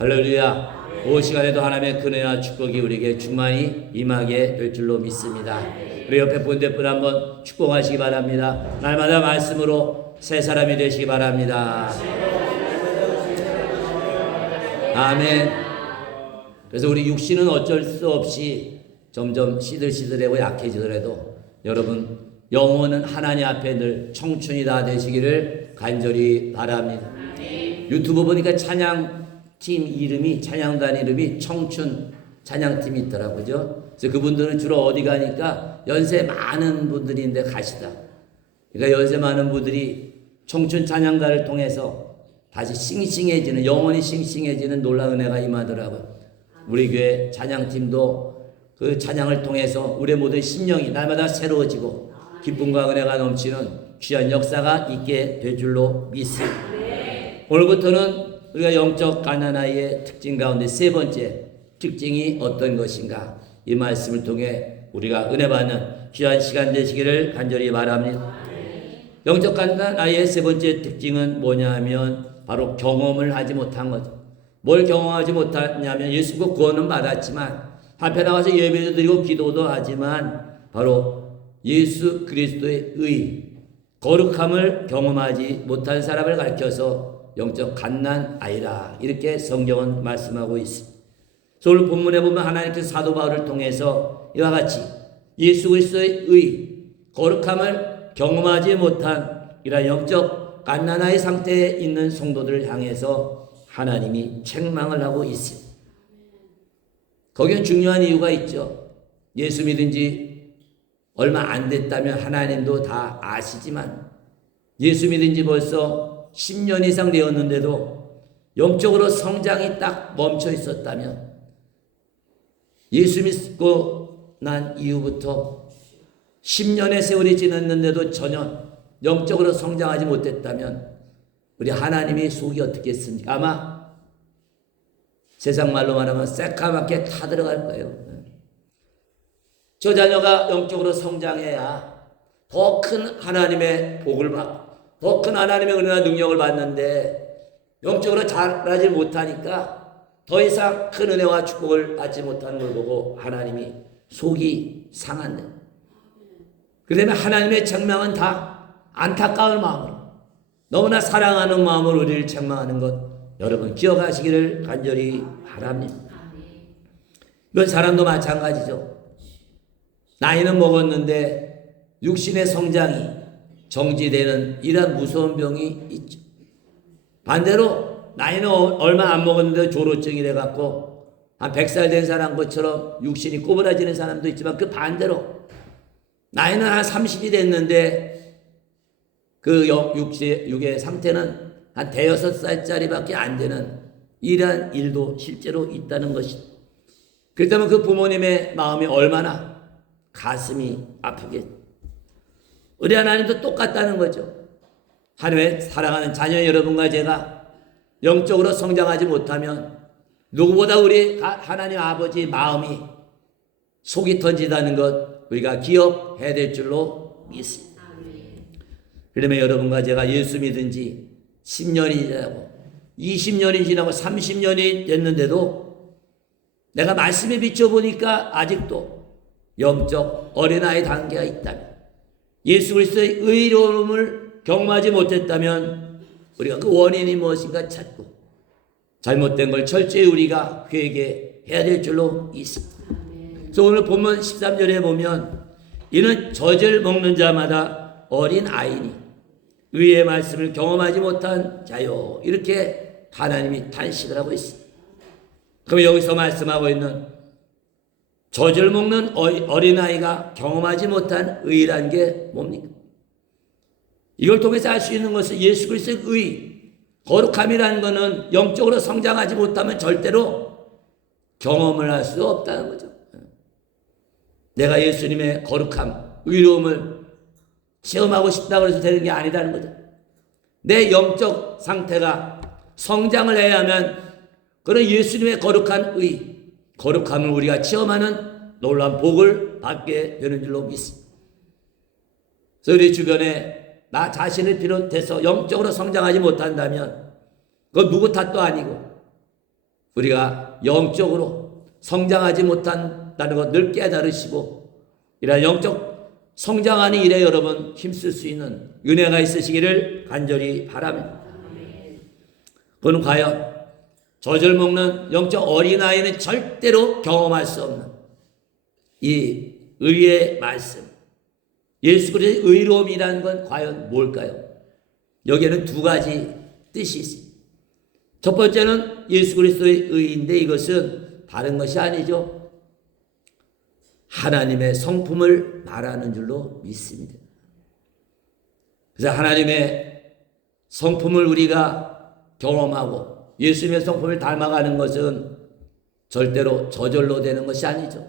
할렐루야. 이 시간에도 하나님의 은혜와 축복이 우리에게 충만히 임하게 될 줄로 믿습니다. 우리 옆에 본대분 한번 축복하시기 바랍니다. 날마다 말씀으로 새 사람이 되시기 바랍니다. 아멘. 그래서 우리 육신은 어쩔 수 없이 점점 시들시들하고 약해지더라도 여러분 영혼은 하나님 앞에 늘 청춘이 다 되시기를 간절히 바랍니다. 유튜브 보니까 찬양팀 이름이, 찬양단 이름이 청춘 찬양팀이 있더라고요. 그래서 그분들은 주로 어디 가니까 연세 많은 분들인데 가시다. 그러니까 연세 많은 분들이 청춘 찬양단을 통해서 다시 싱싱해지는, 영혼이 싱싱해지는 놀라운 은혜가 임하더라고요. 우리 교회 찬양팀도 그 찬양을 통해서 우리 모든 심령이 날마다 새로워지고 기쁨과 은혜가 넘치는 귀한 역사가 있게 될 줄로 믿습니다. 오늘부터는 우리가 영적 가난아이의 특징 가운데 세 번째 특징이 어떤 것인가, 이 말씀을 통해 우리가 은혜 받는 귀한 시간 되시기를 간절히 바랍니다. 영적 가난아이의 세 번째 특징은 뭐냐면 바로 경험을 하지 못한 거죠. 뭘 경험하지 못하냐면 예수가 구원은 받았지만 앞에 나가서 예배도 드리고 기도도 하지만 바로 예수 그리스도의 의, 거룩함을 경험하지 못한 사람을 가리켜서 영적 갓난아이라 이렇게 성경은 말씀하고 있습니다. 오늘 본문에 보면 하나님께서 사도 바울을 통해서 이와 같이 예수 그리스도의 의, 거룩함을 경험하지 못한 이런 영적 갓난아이 상태에 있는 성도들을 향해서 하나님이 책망을 하고 있습니다. 거기에 중요한 이유가 있죠. 예수 믿은 지 얼마 안 됐다면 하나님도 다 아시지만 예수 믿은 지 벌써 10년 이상 되었는데도 영적으로 성장이 딱 멈춰 있었다면, 예수 믿고 난 이후부터 10년의 세월이 지났는데도 전혀 영적으로 성장하지 못했다면 우리 하나님의 속이 어떻겠습니까? 아마 세상 말로 말하면 새까맣게 타들어갈 거예요. 저 자녀가 영적으로 성장해야 더 큰 하나님의 복을 받고 더 큰 하나님의 은혜와 능력을 받는데 영적으로 자라지 못하니까 더 이상 큰 은혜와 축복을 받지 못하는 걸 보고 하나님이 속이 상한다. 그러면 하나님의 책망은 다 안타까운 마음으로, 너무나 사랑하는 마음으로 우리를 책망하는 것 여러분 기억하시기를 간절히 바랍니다. 이건 사람도 마찬가지죠. 나이는 먹었는데 육신의 성장이 정지되는 이런 무서운 병이 있죠. 반대로 나이는 얼마 안 먹었는데 조로증이 돼갖고 한 100살 된 사람 것처럼 육신이 꼬부라지는 사람도 있지만, 그 반대로 나이는 한 30이 됐는데 그 육의 상태는 한 대여섯 살짜리밖에 안 되는 이러한 일도 실제로 있다는 것이다. 그렇다면 그 부모님의 마음이 얼마나 가슴이 아프겠. 우리 하나님도 똑같다는 거죠. 하나님의 사랑하는 자녀 여러분과 제가 영적으로 성장하지 못하면 누구보다 우리 하나님 아버지 마음이 속이 터지다는 것 우리가 기억해야 될 줄로 믿습니다. 그러면 여러분과 제가 예수 믿은 지 10년이 지나고 20년이 지나고 30년이 됐는데도 내가 말씀에 비춰보니까 아직도 영적 어린아이 단계가 있다면, 예수 그리스도의 의로움을 경험하지 못했다면 우리가 그 원인이 무엇인가 찾고 잘못된 걸 철저히 우리가 회개해야 될 줄로 있습니다. 그래서 오늘 본문 13절에 보면 이는 젖을 먹는 자마다 어린 아이니 의의 말씀을 경험하지 못한 자요, 이렇게 하나님이 탄식을 하고 있습니다. 그럼 여기서 말씀하고 있는 젖을 먹는 어린아이가 경험하지 못한 의란 게 뭡니까? 이걸 통해서 알 수 있는 것은 예수 그리스도의 의, 거룩함이라는 것은 영적으로 성장하지 못하면 절대로 경험을 할 수 없다는 거죠. 내가 예수님의 거룩함, 의로움을 체험하고 싶다고 해서 되는 게 아니다는 거죠. 내 영적 상태가 성장을 해야 하면 그런 예수님의 거룩한 의, 거룩함을 우리가 체험하는 놀라운 복을 받게 되는 줄로 믿습니다. 그래서 우리 주변에 나 자신을 비롯해서 영적으로 성장하지 못한다면 그건 누구 탓도 아니고 우리가 영적으로 성장하지 못한다는 것 늘 깨달으시고 이러한 영적 성장하는 일에 여러분 힘쓸 수 있는 은혜가 있으시기를 간절히 바랍니다. 그건 과연 젖을 먹는 영적 어린아이는 절대로 경험할 수 없는 이 의의 말씀, 예수 그리스도의 의로움이라는 건 과연 뭘까요? 여기에는 두 가지 뜻이 있습니다. 첫 번째는 예수 그리스도의 의인데 이것은 다른 것이 아니죠. 하나님의 성품을 말하는 줄로 믿습니다. 그래서 하나님의 성품을 우리가 경험하고 예수님의 성품을 닮아가는 것은 절대로 저절로 되는 것이 아니죠.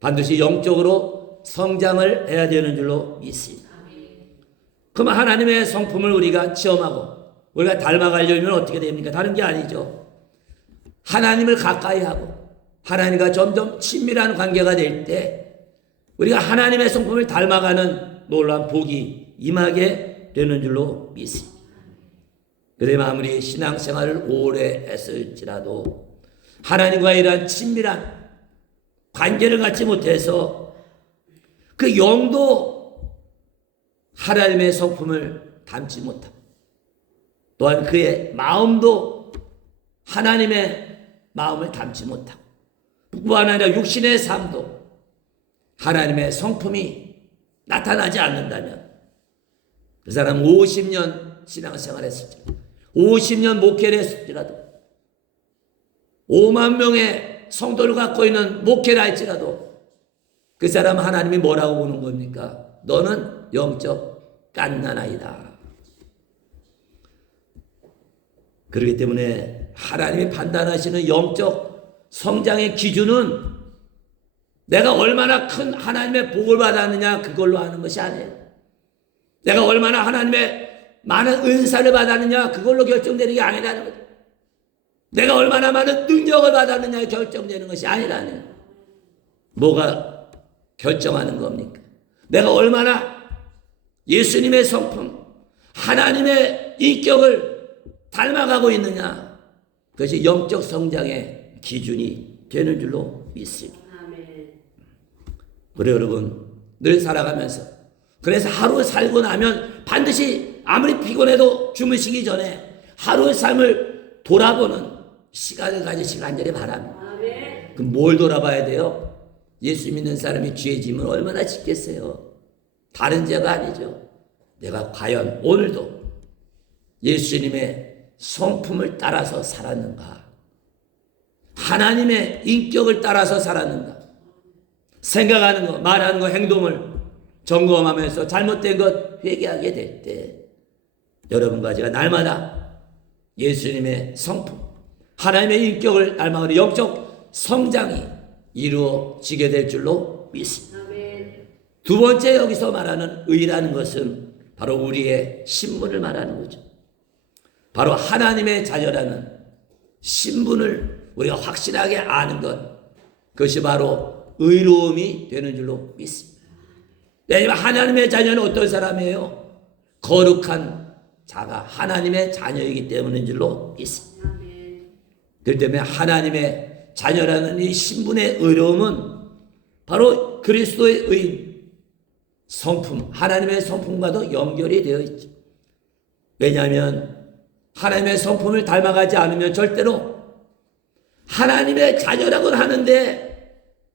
반드시 영적으로 성장을 해야 되는 줄로 믿습니다. 그럼 하나님의 성품을 우리가 체험하고 우리가 닮아가려면 어떻게 됩니까? 다른 게 아니죠. 하나님을 가까이 하고 하나님과 점점 친밀한 관계가 될 때 우리가 하나님의 성품을 닮아가는 놀라운 복이 임하게 되는 줄로 믿습니다. 그래서 아무리 신앙생활을 오래 했을지라도 하나님과 이러한 친밀한 관계를 갖지 못해서 그 영도 하나님의 성품을 닮지 못하고 또한 그의 마음도 하나님의 마음을 닮지 못하고 뿐만 아니라 육신의 삶도 하나님의 성품이 나타나지 않는다면 그 사람 50년 신앙생활 했을지라도 50년 목회를 했을지라도 5만 명의 성도를 갖고 있는 목회를 할지라도 그 사람 하나님이 뭐라고 보는 겁니까? 너는 영적 갓난아이다. 그렇기 때문에 하나님이 판단하시는 영적 성장의 기준은 내가 얼마나 큰 하나님의 복을 받았느냐 그걸로 하는 것이 아니에요. 내가 얼마나 하나님의 많은 은사를 받았느냐 그걸로 결정되는 게 아니라는 거죠. 내가 얼마나 많은 능력을 받았느냐에 결정되는 것이 아니라는 거예요. 뭐가 결정하는 겁니까? 내가 얼마나 예수님의 성품, 하나님의 인격을 닮아가고 있느냐 그것이 영적 성장의 기준이 되는 줄로 믿습니다. 그래 여러분 늘 살아가면서 그래서 하루 살고 나면 반드시 아무리 피곤해도 주무시기 전에 하루의 삶을 돌아보는 시간을 가지시기 간절히 바랍니다. 그럼 뭘 돌아봐야 돼요? 예수 믿는 사람이 죄 지으면 얼마나 짓겠어요? 다른 죄가 아니죠. 내가 과연 오늘도 예수님의 성품을 따라서 살았는가? 하나님의 인격을 따라서 살았는가? 생각하는 것, 말하는 것, 행동을 점검하면서 잘못된 것 회개하게 될 때 여러분과 제가 날마다 예수님의 성품, 하나님의 인격을 닮아가는 영적 성장이 이루어지게 될 줄로 믿습니다. 두 번째 여기서 말하는 의라는 것은 바로 우리의 신분을 말하는 거죠. 바로 하나님의 자녀라는 신분을 우리가 확실하게 아는 것, 그것이 바로 의로움이 되는 줄로 믿습니다. 왜냐하면 하나님의 자녀는 어떤 사람이에요? 거룩한 자가 하나님의 자녀이기 때문인 줄로 믿습니다. 그렇기 때문에 하나님의 자녀라는 이 신분의 의로움은 바로 그리스도의 의인, 성품, 하나님의 성품과도 연결이 되어 있죠. 왜냐하면 하나님의 성품을 닮아가지 않으면 절대로 하나님의 자녀라고는 하는데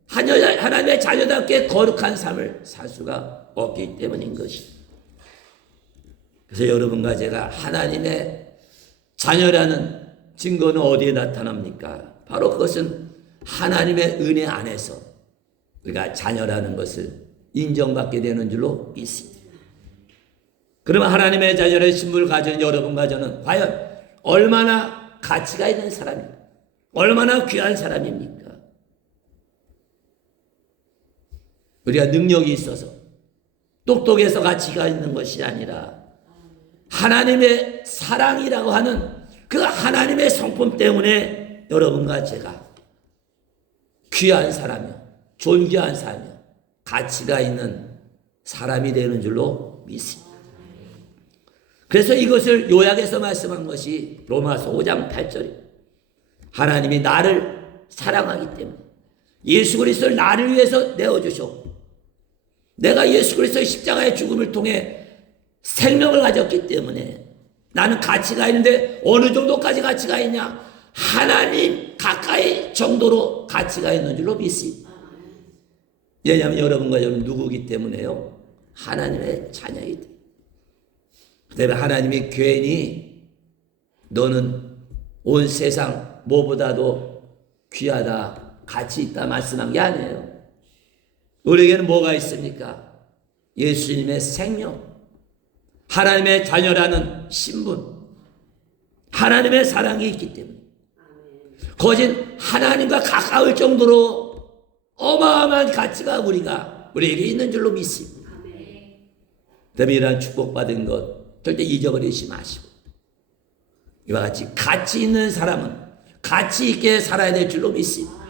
하나님의 자녀답게 거룩한 삶을 살 수가 없기 때문인 것입니다. 그래서 여러분과 제가 하나님의 자녀라는 증거는 어디에 나타납니까? 바로 그것은 하나님의 은혜 안에서 우리가 자녀라는 것을 인정받게 되는 줄로 믿습니다. 그러면 하나님의 자녀의 신분을 가진 여러분과 저는 과연 얼마나 가치가 있는 사람입니까? 얼마나 귀한 사람입니까? 우리가 능력이 있어서 똑똑해서 가치가 있는 것이 아니라 하나님의 사랑이라고 하는 그 하나님의 성품 때문에 여러분과 제가 귀한 사람이요, 존귀한 사람이요, 가치가 있는 사람이 되는 줄로 믿습니다. 그래서 이것을 요약해서 말씀한 것이 로마서 5장 8절입니다. 하나님이 나를 사랑하기 때문에 예수 그리스도를 나를 위해서 내어주셨고 내가 예수 그리스도의 십자가의 죽음을 통해 생명을 가졌기 때문에 나는 가치가 있는데 어느 정도까지 가치가 있냐? 하나님 가까이 정도로 가치가 있는 줄로 믿습니다. 왜냐하면 여러분과 저는 누구기 때문에요? 하나님의 자녀이기 때문에. 그다음에 하나님이 괜히 너는 온 세상 뭐보다도 귀하다, 가치 있다 말씀한 게 아니에요. 우리에게는 뭐가 있습니까? 예수님의 생명, 하나님의 자녀라는 신분, 하나님의 사랑이 있기 때문에 거진 하나님과 가까울 정도로 어마어마한 가치가 우리에게 있는 줄로 믿습니다. 그다음에 이러한 축복받은 것 절대 잊어버리지 마시고 이와 같이 가치 있는 사람은 가치 있게 살아야 될 줄로 믿습니다.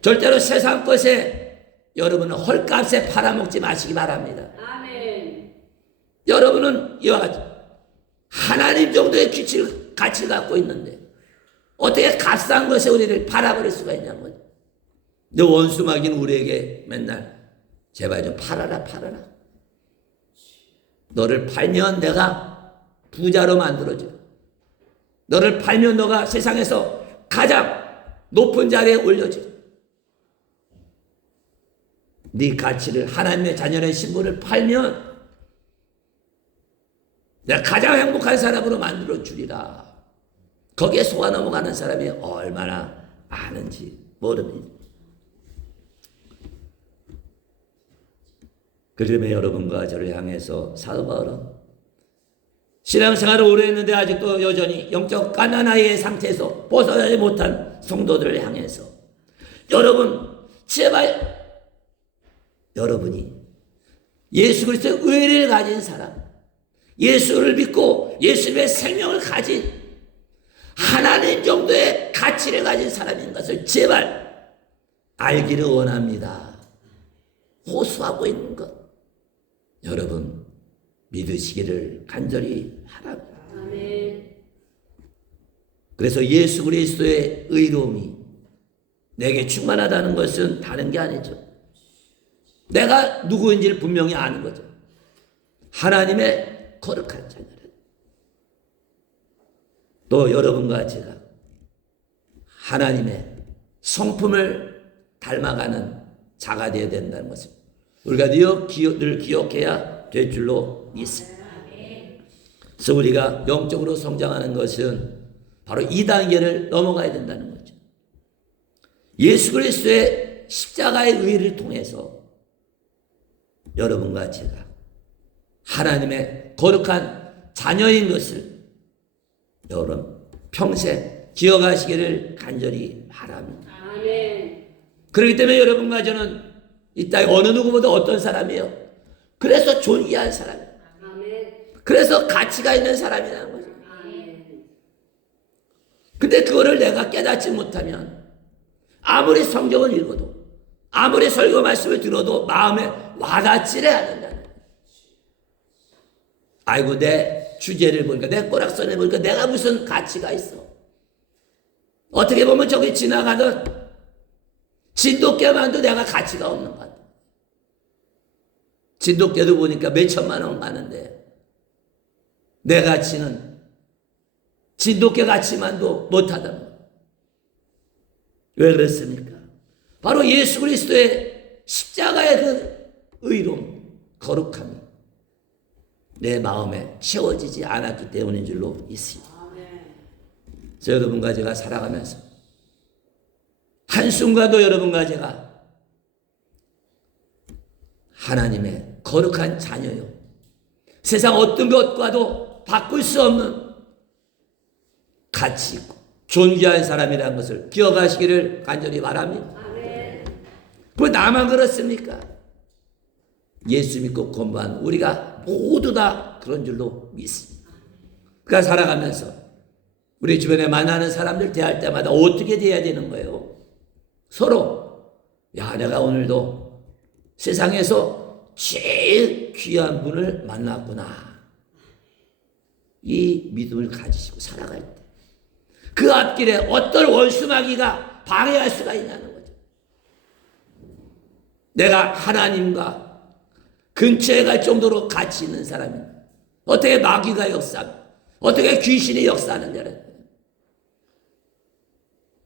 절대로 세상 것에 여러분은 헐값에 팔아먹지 마시기 바랍니다. 여러분은 이와 같이 하나님 정도의 가치를 갖고 있는데 어떻게 값싼 것에 우리를 팔아버릴 수가 있냐는 거죠. 근데 원수마귀는 우리에게 맨날 제발 좀 팔아라. 너를 팔면 내가 부자로 만들어줘. 너를 팔면 너가 세상에서 가장 높은 자리에 올려줘. 네 가치를 하나님의 자녀의 신분을 팔면 내가 가장 행복한 사람으로 만들어 주리라. 거기에 속아 넘어가는 사람이 얼마나 많은지 모릅니다. 그러면 여러분과 저를 향해서 사도 바울은 신앙생활을 오래 했는데 아직도 여전히 영적 가난아이의 상태에서 벗어나지 못한 성도들을 향해서 여러분 제발 여러분이 예수 그리스도의 의를 가진 사람, 예수를 믿고 예수님의 생명을 가진 하나님 정도의 가치를 가진 사람인 것을 제발 알기를 원합니다. 호소하고 있는 것 여러분 믿으시기를 간절히 바랍니다. 그래서 예수 그리스도의 의로움이 내게 충만하다는 것은 다른 게 아니죠. 내가 누구인지를 분명히 아는 거죠. 하나님의 거룩한 자녀를. 또 여러분과 제가 하나님의 성품을 닮아가는 자가 되어야 된다는 것을 우리가 늘 기억해야 될 줄로 믿습니다. 그래서 우리가 영적으로 성장하는 것은 바로 이 단계를 넘어가야 된다는 거죠. 예수 그리스도의 십자가의 의를 통해서 여러분과 제가 하나님의 거룩한 자녀인 것을 여러분 평생 기억하시기를 간절히 바랍니다. 그렇기 때문에 여러분과 저는 이 땅에 어느 누구보다 어떤 사람이에요? 그래서 존귀한 사람이에요. 그래서 가치가 있는 사람이라는 거죠. 근데 그거를 내가 깨닫지 못하면 아무리 성경을 읽어도 아무리 설교 말씀을 들어도 마음에 와닿지를 않는다는 거예요. 아이고 내 주제를 보니까 내 꼬락선을 보니까 내가 무슨 가치가 있어. 어떻게 보면 저기 지나가던 진돗개만도 내가 가치가 없는 것 같아. 진돗개도 보니까 몇 천만 원 가는데 내 가치는 진돗개 가치만도 못하다는 거예요. 왜 그렇습니까? 바로 예수 그리스도의 십자가의 그 의로움, 거룩함이 내 마음에 채워지지 않았기 때문인 줄로 믿습니다. 그래서 여러분과 제가 살아가면서 한순간도 여러분과 제가 하나님의 거룩한 자녀요. 세상 어떤 것과도 바꿀 수 없는 가치 있고 존귀한 사람이라는 것을 기억하시기를 간절히 바랍니다. 왜 나만 그렇습니까? 예수 믿고 공부한 우리가 모두 다 그런 줄로 믿습니다. 그러니까 살아가면서 우리 주변에 만나는 사람들 대할 때마다 어떻게 대해야 되는 거예요? 서로 야 내가 오늘도 세상에서 제일 귀한 분을 만났구나. 이 믿음을 가지시고 살아갈 때 그 앞길에 어떤 원수마귀가 방해할 수가 있냐는 거죠. 내가 하나님과 근처에 갈 정도로 가치 있는 사람이 어떻게 마귀가 역사하고 어떻게 귀신이 역사하느냐는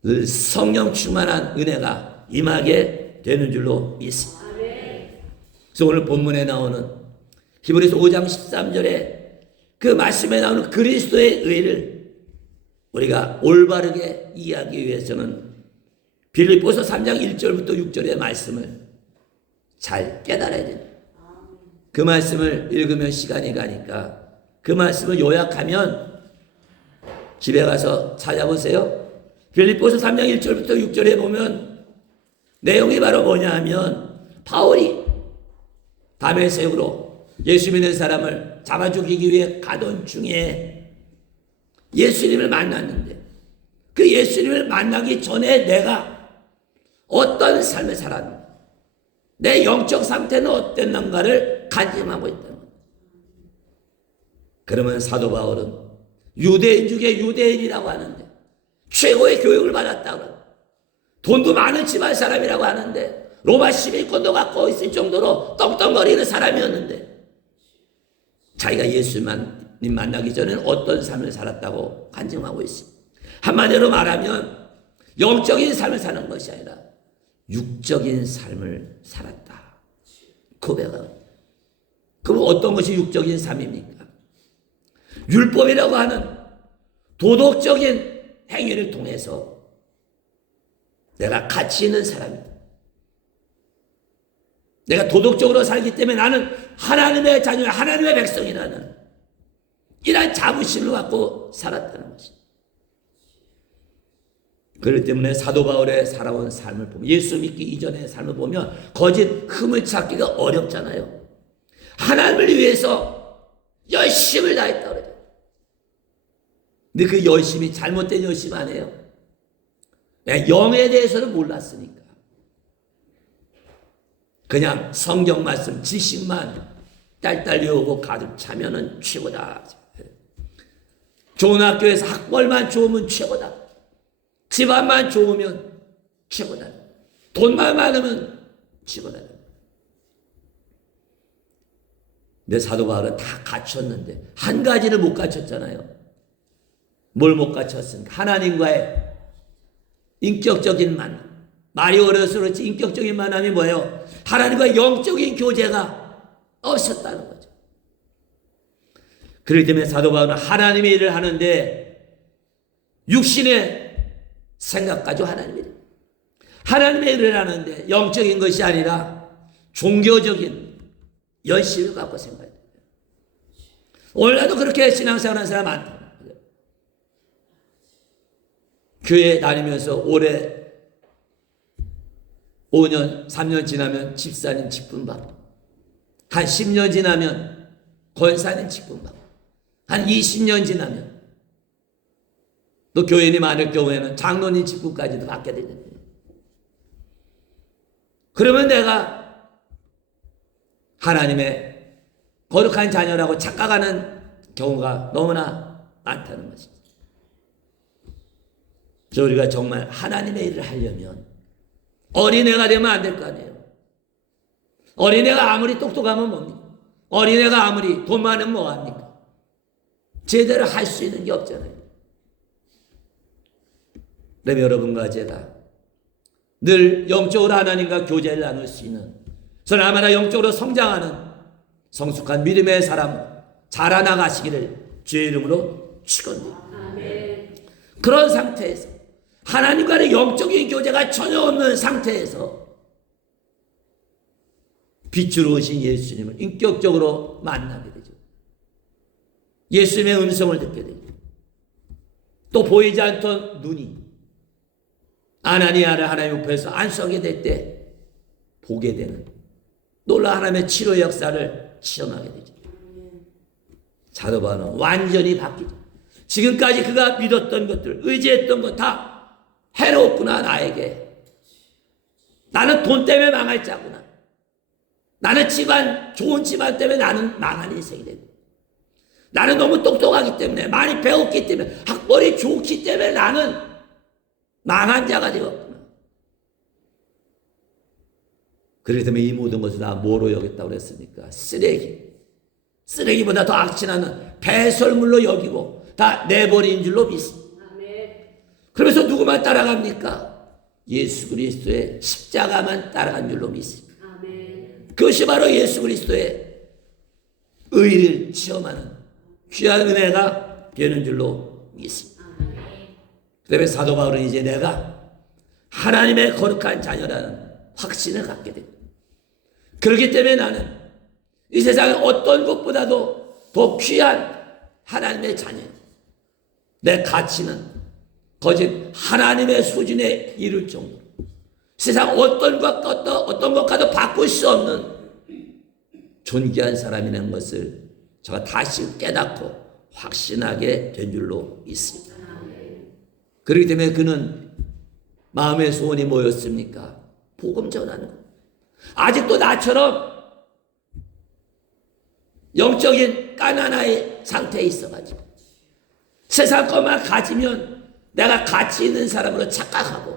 늘 성령 충만한 은혜가 임하게 되는 줄로 믿습니다. 그래서 오늘 본문에 나오는 히브리서 5장 13절에 그 말씀에 나오는 그리스도의 의를 우리가 올바르게 이해하기 위해서는 빌립보서 3장 1절부터 6절의 말씀을 잘 깨달아야 됩니다. 그 말씀을 읽으면 시간이 가니까 그 말씀을 요약하면 집에 가서 찾아보세요. 빌립보서 3장 1절부터 6절에 보면 내용이 바로 뭐냐 하면 바울이 다메섹으로 예수 믿는 사람을 잡아 죽이기 위해 가던 중에 예수님을 만났는데 그 예수님을 만나기 전에 내가 어떤 삶을 살았는가, 내 영적 상태는 어땠는가를 간증하고 있다는 거예요. 그러면 사도 바울은 유대인 중에 유대인이라고 하는데 최고의 교육을 받았다고, 돈도 많은 집안 사람이라고 하는데 로마 시민권도 갖고 있을 정도로 떵떵거리는 사람이었는데 자기가 예수님 만나기 전에는 어떤 삶을 살았다고 간증하고 있습니다. 한마디로 말하면 영적인 삶을 사는 것이 아니라 육적인 삶을 살았다 고백합니다. 그럼 어떤 것이 육적인 삶입니까? 율법이라고 하는 도덕적인 행위를 통해서 내가 가치 있는 사람이다. 내가 도덕적으로 살기 때문에 나는 하나님의 자녀, 하나님의 백성이라는 이러한 자부심을 갖고 살았다는 것입니다. 그렇기 때문에 사도 바울의 살아온 삶을 보면, 예수 믿기 이전의 삶을 보면 거짓 흠을 찾기가 어렵잖아요. 하나님을 위해서 열심을 다했다고 그래요. 근데 그 열심이 잘못된 열심 아니에요. 영에 대해서는 몰랐으니까 그냥 성경 말씀 지식만 딸딸 외우고 가득 차면은 최고다. 좋은 학교에서 학벌만 좋으면 최고다. 집안만 좋으면 최고다. 돈만 많으면 최고다. 근데 사도 바울은 다 갖췄는데 한 가지를 못 갖췄잖아요. 뭘 못 갖췄습니까? 하나님과의 인격적인 만남. 말이 어려서 그렇지 인격적인 만남이 뭐예요? 하나님과 영적인 교제가 없었다는 거죠. 그렇기 때문에 사도 바울은 하나님의 일을 하는데 육신의 생각 가지고 하나님의 일, 하나님의 일을 하는데 영적인 것이 아니라 종교적인 열심을 갖고 생각해요. 오늘날도 그렇게 신앙생활하는 사람 많다. 교회 다니면서 올해 5년, 3년 지나면 집사님 직분 받고, 한 10년 지나면 권사님 직분 받고, 한 20년 지나면 또 교인이 많을 경우에는 장로님 직분까지도 받게 되는 거예요. 그러면 내가 하나님의 거룩한 자녀라고 착각하는 경우가 너무나 많다는 것입니다. 우리가 정말 하나님의 일을 하려면 어린애가 되면 안 될 거 아니에요. 어린애가 아무리 똑똑하면 뭡니까? 어린애가 아무리 돈 많으면 뭐합니까? 제대로 할 수 있는 게 없잖아요. 그럼 여러분과 제가 늘 영적으로 하나님과 교제를 나눌 수 있는, 저날마다 영적으로 성장하는 성숙한 믿음의 사람 자라나가시기를 주의 이름으로 축원합니다. 그런 상태에서 하나님과의 영적인 교제가 전혀 없는 상태에서 빛으로 오신 예수님을 인격적으로 만나게 되죠. 예수님의 음성을 듣게 되죠. 또 보이지 않던 눈이 아나니아를 하나님 옆에서 안수하게 될 때 보게 되는 놀라운 하나님의 치료 역사를 체험하게 되죠. 사도 바울은 완전히 바뀌죠. 지금까지 그가 믿었던 것들, 의지했던 것 다 해롭구나. 나에게 나는 돈 때문에 망할 자구나. 나는 집안, 좋은 집안 때문에 나는 망한 인생이 되고, 나는 너무 똑똑하기 때문에, 많이 배웠기 때문에, 학벌이 좋기 때문에 나는 망한 자가 되었구나. 그렇기 때문에 이 모든 것을 다 뭐로 여겼다고 그랬습니까? 쓰레기보다 더 악취나는 배설물로 여기고 다 내버린 줄로 믿습니다. 그러면서 누구만 따라갑니까? 예수 그리스도의 십자가만 따라간 줄로 믿습니다. 그것이 바로 예수 그리스도의 의를 체험하는 귀한 은혜가 되는 줄로 믿습니다. 그 다음에 사도 바울은 이제 내가 하나님의 거룩한 자녀라는 확신을 갖게 됩니다. 그렇기 때문에 나는 이 세상의 어떤 것보다도 더 귀한 하나님의 자녀, 내 가치는 거짓 하나님의 수준에 이를 정도로 세상 어떤 것과도 바꿀 수 없는 존귀한 사람이라는 것을 제가 다시 깨닫고 확신하게 된 줄로 있습니다. 그렇기 때문에 그는 마음의 소원이 뭐였습니까? 복음 전하는 것. 아직도 나처럼 영적인 가난한 상태에 있어가지고 세상 것만 가지면 내가 가치 있는 사람으로 착각하고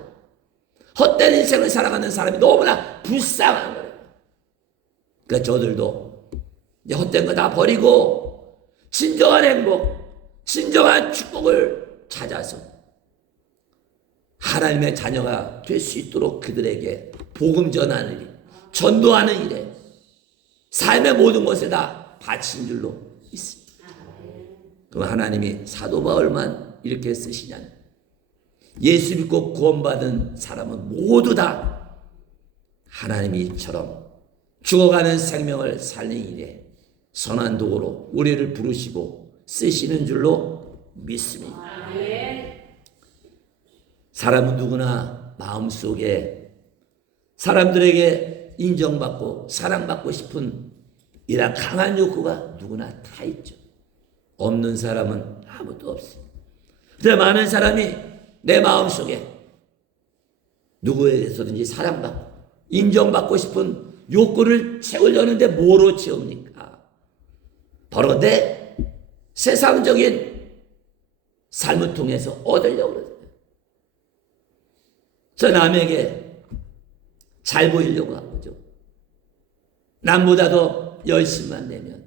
헛된 인생을 살아가는 사람이 너무나 불쌍한 거예요. 그러니까 저들도 이제 헛된 거 다 버리고 진정한 행복, 진정한 축복을 찾아서 하나님의 자녀가 될 수 있도록 그들에게 복음 전하는 일, 전도하는 일에 삶의 모든 것을 다 바친 줄로 있습니다. 그럼 하나님이 사도 바울만 이렇게 쓰시냐는, 예수 믿고 구원받은 사람은 모두 다 하나님이 이처럼 죽어가는 생명을 살리는 일에 선한 도구로 우리를 부르시고 쓰시는 줄로 믿습니다. 사람은 누구나 마음속에 사람들에게 인정받고 사랑받고 싶은 이런 강한 욕구가 누구나 다 있죠. 없는 사람은 아무도 없습니다. 그런데 많은 사람이 내 마음속에 누구에게서든지 사랑받고 인정받고 싶은 욕구를 채우려는데 뭐로 채웁니까? 바로 내 세상적인 삶을 통해서 얻으려고 그러죠. 저 남에게 잘 보이려고 하죠. 남보다 더 열심만 내면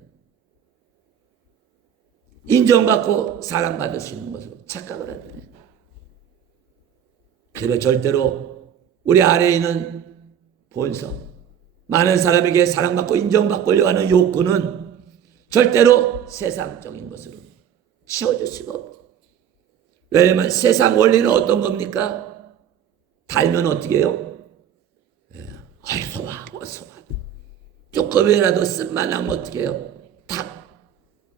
인정받고 사랑받을 수 있는 것으로 착각을 하잖아요. 그래서 절대로 우리 아래에 있는 본성, 많은 사람에게 사랑받고 인정받으려고 하는 욕구는 절대로 세상적인 것으로 치워줄 수가 없죠. 왜냐하면 세상 원리는 어떤 겁니까? 달면 어떻게 해요? 어서 와, 어서 와. 조금이라도 쓴만하면 어떻게 해요? 다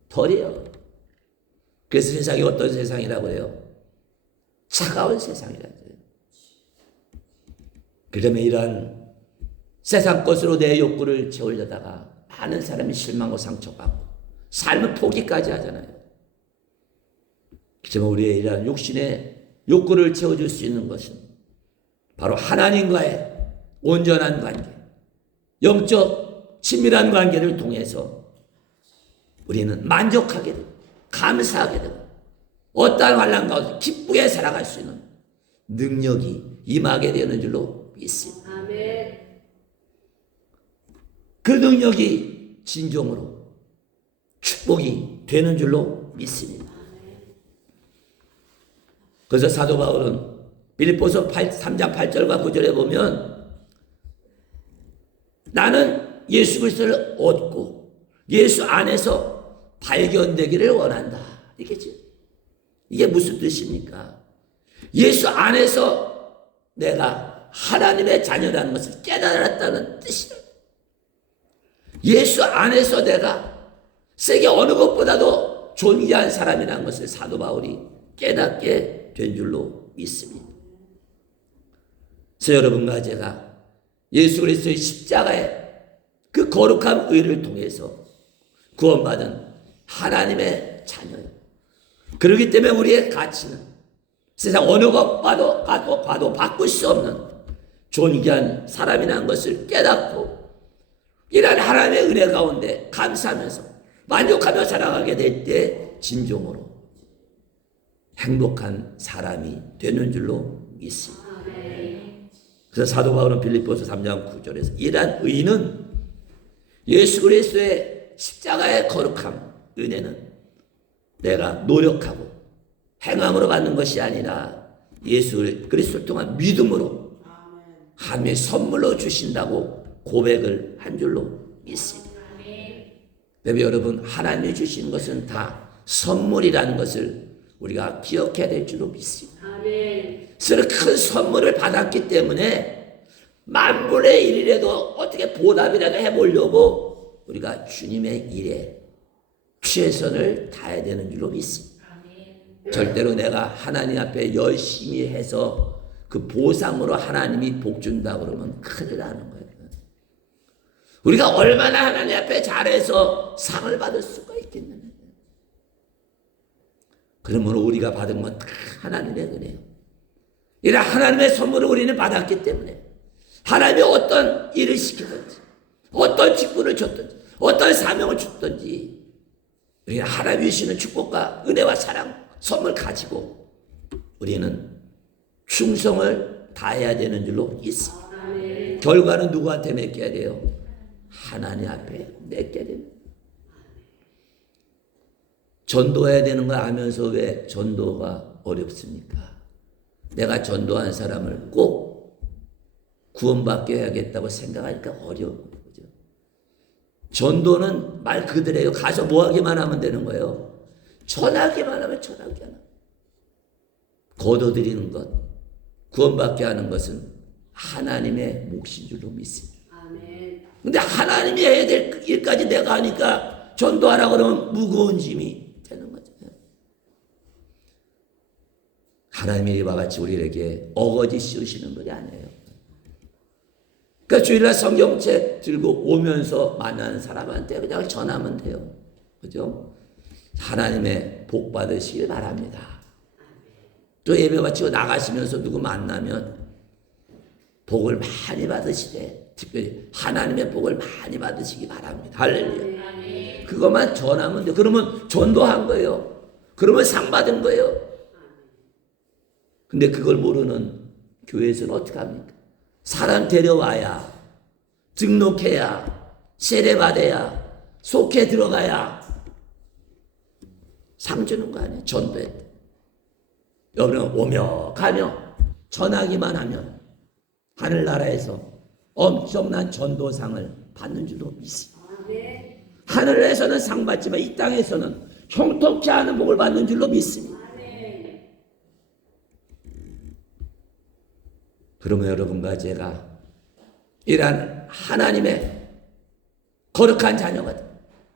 버려요. 그래서 세상이 어떤 세상이라고 해요? 차가운 세상이라고 해요. 그러면 이러한 세상 것으로 내 욕구를 채우려다가 많은 사람이 실망하고 상처받고 삶을 포기까지 하잖아요. 그렇지만 우리의 이러한 육신의 욕구를 채워줄 수 있는 것은 바로 하나님과의 온전한 관계, 영적 친밀한 관계를 통해서 우리는 만족하게 되고 감사하게 되고 어떠한 환난 가운데 기쁘게 살아갈 수 있는 능력이 임하게 되는 줄로 믿습니다. 그 능력이 진정으로 축복이 되는 줄로 믿습니다. 그래서 사도 바울은 빌립보서 3장 8절과 9절에 보면 나는 예수 그리스도를 얻고 예수 안에서 발견되기를 원한다. 이겠지? 이게 무슨 뜻입니까? 예수 안에서 내가 하나님의 자녀라는 것을 깨달았다는 뜻이다. 예수 안에서 내가 세계 어느 것보다도 존귀한 사람이라는 것을 사도 바울이 깨닫게 된 줄로 믿습니다. 그래서 여러분과 제가 예수 그리스도의 십자가의 그 거룩한 의를 통해서 구원받은 하나님의 자녀예요. 그렇기 때문에 우리의 가치는 세상 어느 것과도 바꿀 수 없는 존귀한 사람이라는 것을 깨닫고 이러한 하나님의 은혜 가운데 감사하면서 만족하며 살아가게 될 때 진정으로 행복한 사람이 되는 줄로 믿습니다. 그래서 사도 바울은 빌립보서 3장 9절에서 이러한 의는 예수 그리스도의 십자가의 거룩함, 은혜는 내가 노력하고 행함으로 받는 것이 아니라 예수 그리스도를 통한 믿음으로 하나님의 선물로 주신다고 고백을 한 줄로 믿습니다. 여러분, 하나님이 주신 것은 다 선물이라는 것을 우리가 기억해야 될 줄로 믿습니다. 그래서 큰 선물을 받았기 때문에 만분의 일이라도 어떻게 보답이라도 해보려고 우리가 주님의 일에 최선을 다해야 되는 줄로 믿습니다. 절대로 내가 하나님 앞에 열심히 해서 그 보상으로 하나님이 복 준다 그러면 큰일 나는 거예요. 우리가 얼마나 하나님 앞에 잘해서 상을 받을 수가 있겠느냐. 그러면 우리가 받은 건 다 하나님의 은혜예요. 이런 하나님의 선물을 우리는 받았기 때문에 하나님이 어떤 일을 시키든지 어떤 직분을 줬든지 어떤 사명을 줬든지 우리는 하나님이 주시는 축복과 은혜와 사랑 선물 가지고 우리는 충성을 다해야 되는 줄로 믿습니다. 결과는 누구한테 맡겨야 돼요? 하나님 앞에 맡겨야 됩니다. 전도해야 되는 거 아면서 왜 전도가 어렵습니까? 내가 전도한 사람을 꼭 구원받게 해야겠다고 생각하니까 어려운 거죠. 전도는 말 그대로예요. 가서 뭐 하기만 하면 되는 거예요. 전하기만 하면 전하게 하나. 거둬들이는 것, 구원받게 하는 것은 하나님의 몫인 줄로 믿습니다. 근데 하나님이 해야 될 일까지 내가 하니까 전도하라 그러면 무거운 짐이 되는 거죠. 하나님이 이와 같이 우리에게 어거지 씌우시는 것이 아니에요. 그러니까 주일날 성경책 들고 오면서 만나는 사람한테 그냥 전하면 돼요. 그죠? 하나님의 복 받으시길 바랍니다. 또 예배 바치고 나가시면서 누구 만나면 복을 많이 받으시되 특별히 하나님의 복을 많이 받으시기 바랍니다. 할렐루야. 그것만 전하면 돼요. 그러면 전도한 거예요. 그러면 상 받은 거예요. 근데 그걸 모르는 교회에서는 어떻게 합니까? 사람 데려와야, 등록해야, 세례받아야, 속해 들어가야 상 주는 거 아니에요? 전도에. 여러분 오며 가며 전하기만 하면 하늘나라에서 엄청난 전도상을 받는 줄로 믿습니다. 하늘에서는 상 받지만 이 땅에서는 형통치 않은 복을 받는 줄로 믿습니다. 그러면 여러분과 제가 이러한 하나님의 거룩한 자녀가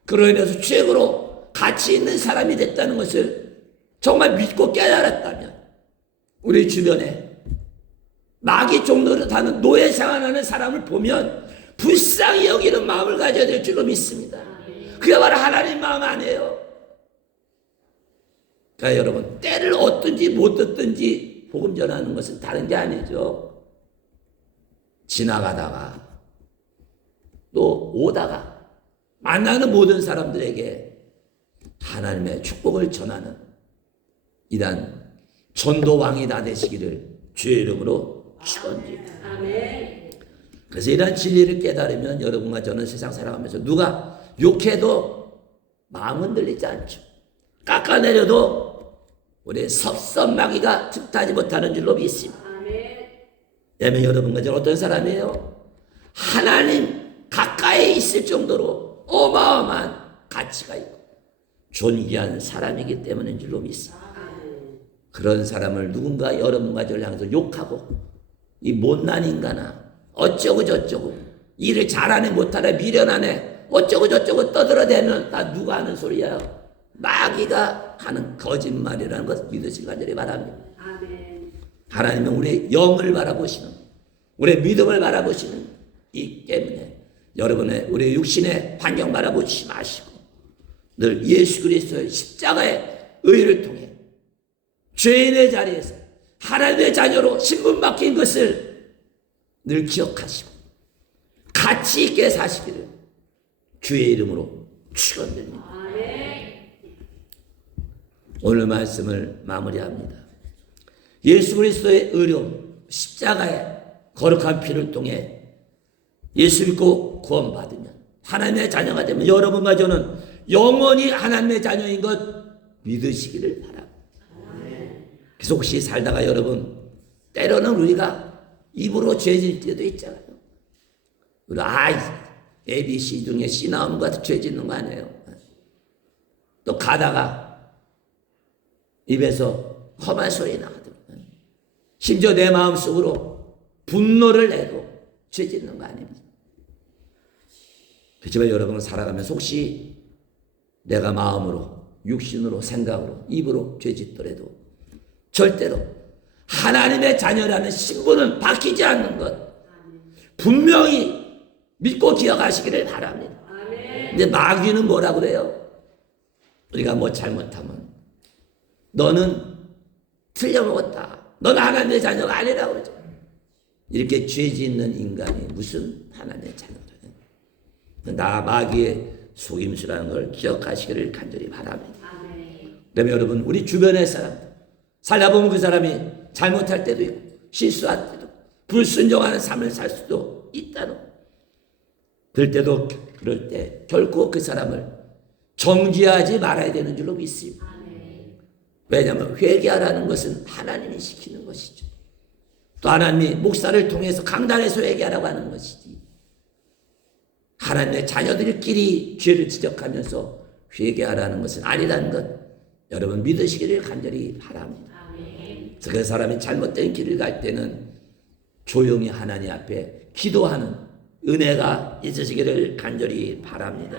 그로 인해서 최고로 가치 있는 사람이 됐다는 것을 정말 믿고 깨달았다면 우리 주변에 마귀 종로를 타는 노예 생활하는 사람을 보면 불쌍히 여기는 마음을 가져야 될 줄로 믿습니다. 그게 바로 하나님 마음 아니에요. 그러니까 여러분 때를 얻든지 못 얻든지 복음 전하는 것은 다른 게 아니죠. 지나가다가 또 오다가 만나는 모든 사람들에게 하나님의 축복을 전하는 이러한 전도왕이 다 되시기를 주의 이름으로 축원드립니다. 그래서 이러한 진리를 깨달으면 여러분과 저는 세상 살아가면서 누가 욕해도 마음 흔들리지 않죠. 깎아내려도 우리의 섭섭마귀가 틈타지 못하는 줄로 믿습니다. 왜냐하면 여러분과 저는 어떤 사람이에요? 하나님 가까이 있을 정도로 어마어마한 가치가 있고 존귀한 사람이기 때문인 줄로 믿습니다. 그런 사람을 누군가 여러분과 저를 향해서 욕하고 이 못난 인간아 어쩌고 저쩌고 일을 잘하네 못하네 미련하네 어쩌고 저쩌고 떠들어대는 다 누가 하는 소리야? 마귀가 하는 거짓말이라는 것을 믿으시기 간절히 바랍니다. 하나님은 우리의 영을 바라보시는 우리의 믿음을 바라보시는 이 때문에 여러분의 우리의 육신의 환경 바라보지 마시고 늘 예수 그리스도의 십자가의 의를 통해 죄인의 자리에서 하나님의 자녀로 신분 바뀐 것을 늘 기억하시고 가치 있게 사시기를 주의 이름으로 축원드립니다. 오늘 말씀을 마무리합니다. 예수 그리스도의 의로움, 십자가의 거룩한 피를 통해 예수 믿고 구원받으면, 하나님의 자녀가 되면 여러분과 저는 영원히 하나님의 자녀인 것 믿으시기를 바랍니다. 그래서 혹시 살다가 여러분, 때로는 우리가 입으로 죄질 때도 있잖아요. 우리 A, B, C 중에 C 나오는 것 같아 죄 짓는 거 아니에요. 또 가다가 입에서 험한 소리 나거든요. 심지어 내 마음속으로 분노를 내도 죄 짓는 거 아닙니까? 그렇지만 여러분은 살아가면서 혹시 내가 마음으로, 육신으로, 생각으로, 입으로 죄 짓더라도 절대로 하나님의 자녀라는 신분은 바뀌지 않는 것 분명히 믿고 기억하시기를 바랍니다. 근데 마귀는 뭐라고 그래요? 우리가 뭐 잘못하면 너는 틀려먹었다, 너는 하나님의 자녀가 아니라고 그러죠. 이렇게 죄 짓는 인간이 무슨 하나님의 자녀예요? 나 마귀의 속임수라는 걸 기억하시기를 간절히 바랍니다. 그다음에 여러분, 우리 주변의 사람들 살다 보면 그 사람이 잘못할 때도 있고 실수할 때도 불순종하는 삶을 살 수도 있다는, 그럴 때도 그럴 때 결코 그 사람을 정죄하지 말아야 되는 줄로 믿습니다. 왜냐하면 회개하라는 것은 하나님이 시키는 것이죠. 또 하나님이 목사를 통해서 강단에서 회개하라고 하는 것이지, 하나님의 자녀들끼리 죄를 지적하면서 회개하라는 것은 아니라는 것 여러분 믿으시기를 간절히 바랍니다. 그래서 그 사람이 잘못된 길을 갈 때는 조용히 하나님 앞에 기도하는 은혜가 있으시기를 간절히 바랍니다.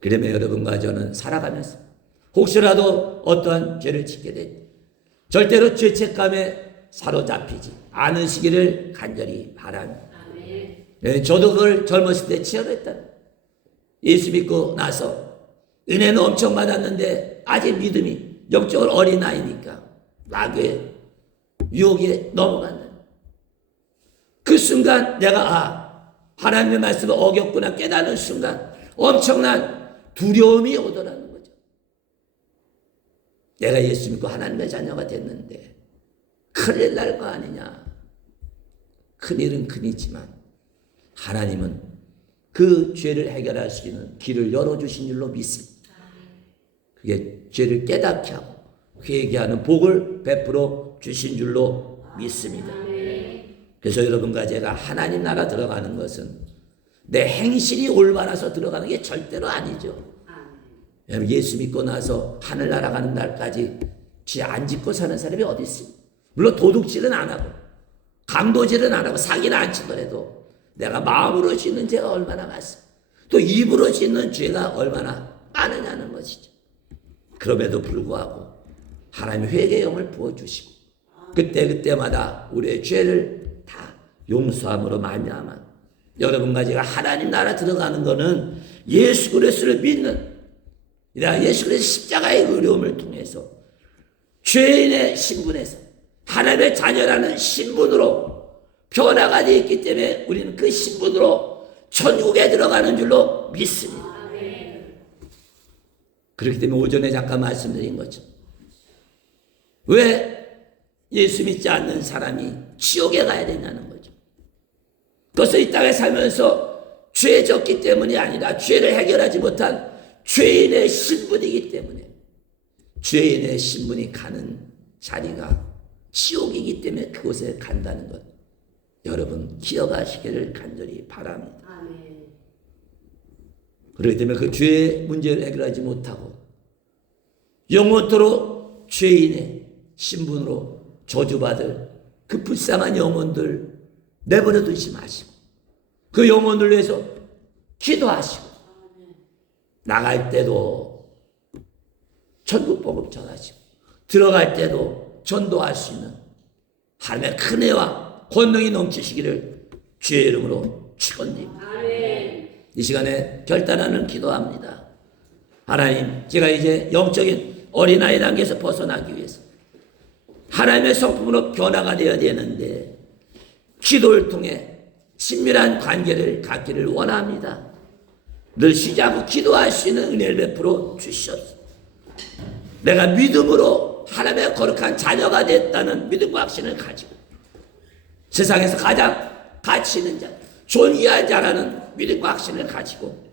그러면 여러분과 저는 살아가면서 혹시라도 어떠한 죄를 짓게 되니 절대로 죄책감에 사로잡히지 않으시기를 간절히 바랍니다. 저도 그걸 젊었을 때 체험했다. 예수 믿고 나서 은혜는 엄청 받았는데 아직 믿음이 영적으로 어린아이니까 마귀의 유혹에 넘어간다. 그 순간 내가 하나님의 말씀을 어겼구나 깨닫는 순간 엄청난 두려움이 오더라는 거죠. 내가 예수 믿고 하나님의 자녀가 됐는데 큰일 날 거 아니냐. 큰일은 큰이지만 하나님은 그 죄를 해결할 수 있는 길을 열어주신 줄로 믿습니다. 그게 죄를 깨닫게 하고 회개하는 복을 베풀어 주신 줄로 믿습니다. 그래서 여러분과 제가 하나님 나라 들어가는 것은 내 행실이 올바라서 들어가는 게 절대로 아니죠. 예수 믿고 나서 하늘나라 가는 날까지 죄 안 짓고 사는 사람이 어디 있습니까? 물론 도둑질은 안 하고 강도질은 안 하고 사기는 안 치더라도 내가 마음으로 짓는 죄가 얼마나 많습니까? 또 입으로 짓는 죄가 얼마나 많으냐는 것이죠. 그럼에도 불구하고 하나님의 회개의 영을 부어주시고 그때마다 우리의 죄를 다 용서함으로 말미암아 여러분과 제가 하나님 나라 들어가는 것은 예수 그리스도를 믿는 예수 그리스도 십자가의 의로움을 통해서 죄인의 신분에서 하나님의 자녀라는 신분으로 변화가 되어 있기 때문에 우리는 그 신분으로 천국에 들어가는 줄로 믿습니다. 그렇기 때문에 오전에 잠깐 말씀드린 거죠. 왜 예수 믿지 않는 사람이 지옥에 가야 되냐는 거죠. 그것은 이 땅에 살면서 죄 졌기 때문이 아니라 죄를 해결하지 못한 죄인의 신분이기 때문에 죄인의 신분이 가는 자리가 지옥이기 때문에 그곳에 간다는 것 여러분 기억하시기를 간절히 바랍니다. 그렇기 때문에 그 죄의 문제를 해결하지 못하고 영원토록 죄인의 신분으로 저주받을 그 불쌍한 영혼들 내버려 두지 마시고 그 영혼들 위해서 기도하시고 나갈 때도 천국복음 전하시고 들어갈 때도 전도할 수 있는 하나님의 큰 은혜와 권능이 넘치시기를 주의 이름으로 축원드립니다. 이 시간에 결단하는 기도합니다. 하나님, 제가 이제 영적인 어린아이 단계에서 벗어나기 위해서 하나님의 성품으로 변화가 되어야 되는데 기도를 통해 친밀한 관계를 갖기를 원합니다. 늘 쉬지 않고 기도할 수 있는 은혜를 베풀어 주시옵소서. 내가 믿음으로 하나님의 거룩한 자녀가 됐다는 믿음과 확신을 가지고 세상에서 가장 가치 있는 자, 존귀한 자라는 믿음과 확신을 가지고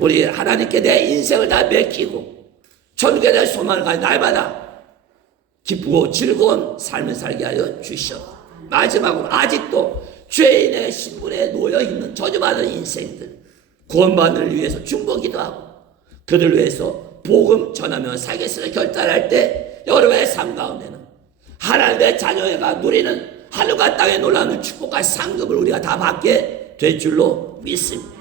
우리 하나님께 내 인생을 다 맡기고 천국에 대한 소망을 가지고 날마다 기쁘고 즐거운 삶을 살게 하여 주시옵소서. 마지막으로 아직도 죄인의 신분에 놓여있는 저주받은 인생들 구원받는 위해서 중보기도 하고 그들 위해서 복음 전하며 살겠음을 결단할 때 여러분의 삶 가운데는 하나님의 자녀가 누리는 하늘과 땅의 놀라운 축복과 상급을 우리가 다 받게 될 줄로 믿습니다.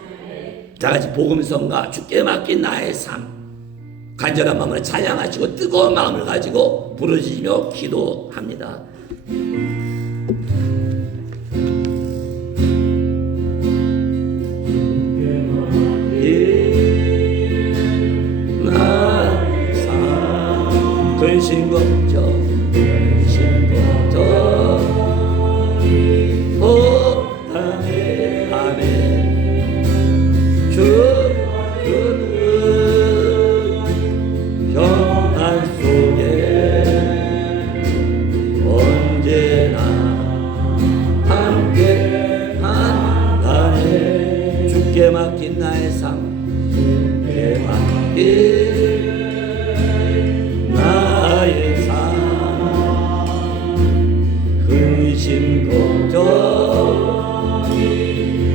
다 같이 복음성과 주께 맡긴 나의 삶 간절한 마음으로 찬양하시고 뜨거운 마음을 가지고 부르짖으며 기도합니다. 근심 걱정 아멘 아멘 주는 평안 속에 언제나 함께 한다네. 주께 맡긴 나의 삶 주께 맡긴 근심 걱정이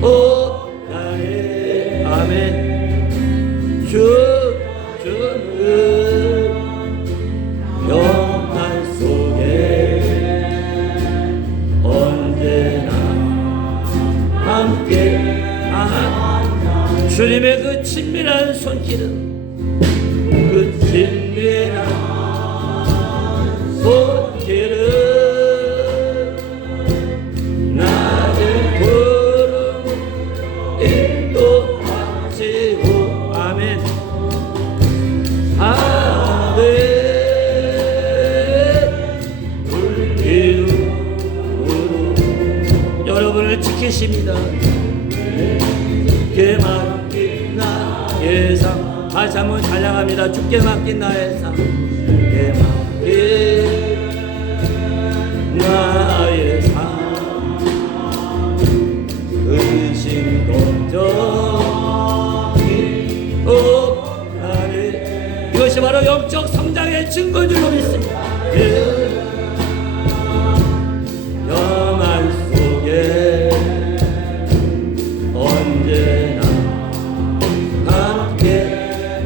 없나네. 아멘. 주는 평안 속에 언제나 함께한 주님의 그 친밀한 손길은 그 친밀한 손길은 지키십니다. 주께 맡긴 나의 삶 다시 한번 찬양합니다. 주께 맡긴 나의 삶 주께 맡긴 나의 삶 근심 걱정이 없나니. 이것이 바로 영적 성장의 증거인 줄로 믿습니다. 평안 속에 언제나 함께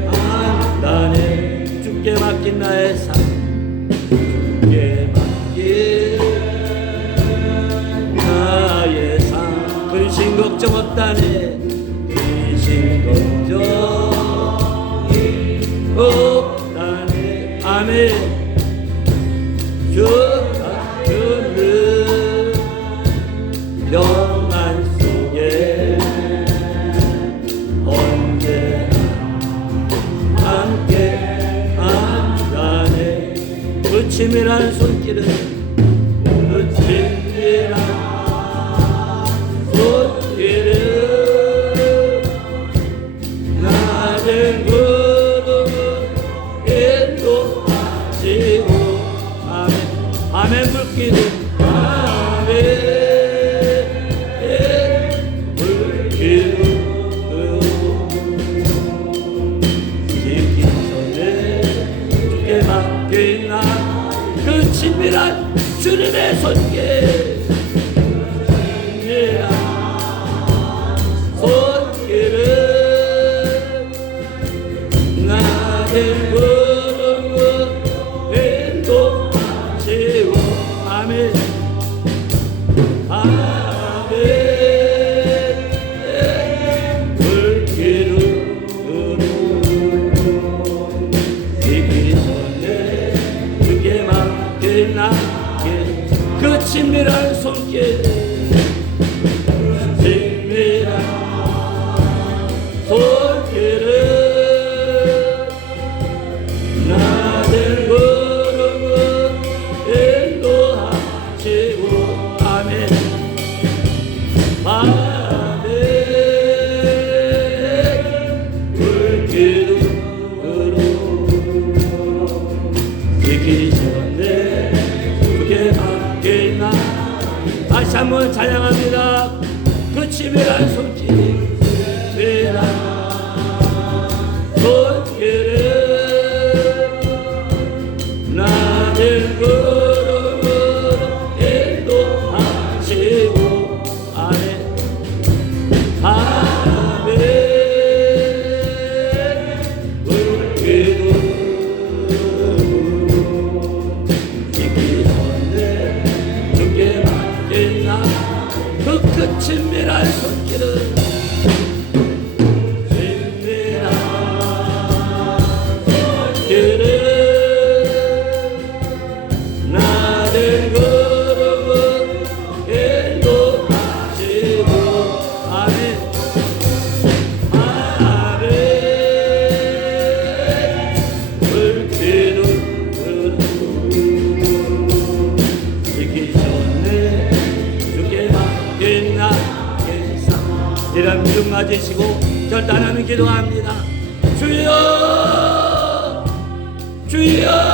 한다네. 주께 맡긴 나의 삶 주께 맡긴 나의 삶 근심 걱정 없다네. 근심 걱정이 없다네. 아멘. 주는 평안 속에 언제나 함께 한다네. 그 치밀한 손길은 그 치밀한 손길은 낮은 구름을 인도하시고 아멘 아멘. 불길은 친밀한 주님의 손길 친밀한 손길은 낮은 구름을 인도하시고 아멘 아멘. 불길으로 지키리 손에 주께 맡긴 나의 그 친밀한 손길 친밀한 손길은 낮은 구름을 인도하시고 아멘 아멘. 다시 한번 찬양합니다. 그 치밀한 손길이 치밀한 손길을 나를 걸음으로 인도하시고 아멘 아멘 물기도 지기 전에 주께 맡긴 나 그 친밀한 손길은 친밀한 손길은 나를 걸음은 인도하시고 아멘 아멘 물기를 지기 전에 주께 맡긴 나의 삶 이런 믿음 가지시고 결단하는 기도합니다. 주여 주여